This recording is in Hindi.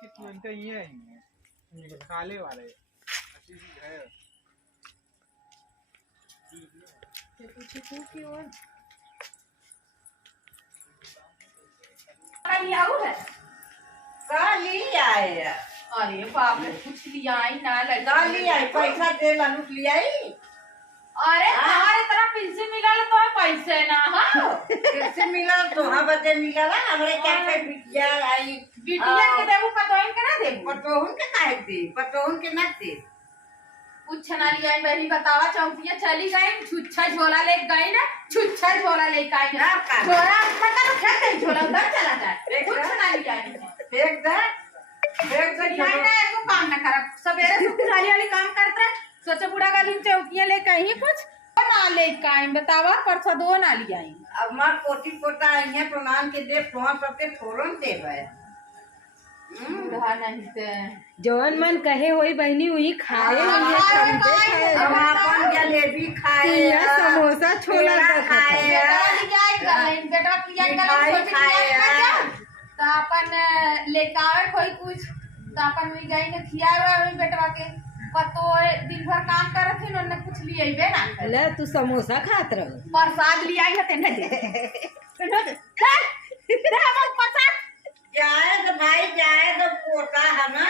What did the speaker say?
कि तुरंत ही आएंगे, ये काले वाले अच्छी चीज है। अरे बाप रे, कुछ लिया ही ना पैसा दे लूट लिया। अरे हमारे तरफ पैसे मिला तो पैसे ना कैसे मिला? तो हाँ बदे मिला ना हमरे क्या क्या बिटिया आई बिटिया के देबू पतोहिन के ना देबू पटोहन के काहे दे पटोहन के ना दे कुछ ना लिया बहनी बतावा चौकिया चली गई छुच्छा झोला ले गई ना छुच्छा झोला ले गई ना झोला पता ना क्या कहीं झोला उधर चला जाए कुछ ना लिया फेंक दे नहीं ना एको काम ना कर सवेरे से उठाली वाली काम करता है सोचे बुढ़ा गाली चौकिया ले कहीं कुछ ना ले काई बतावा परसों दो ना लिया अब मां पोती पोता आई है तो नाम के दे तो सबके फोरन देबे बुढ़ा नहीं से जौन मन कहे होई बहनी वही खाए हम अपन जलेबी खाए समोसा छोला खाए बेटा किया तो अपन लेके आवे कोई कुछ तो अपन वही गई ने खियावे वही बेटवा के पतो दिन भर काम करत है उन्होंने कुछ लिए बे ना ले तू समोसा खात रह प्रसाद लिया है तेने दे दे हम प्रसाद जाए तो भाई जाए तो पोता है ना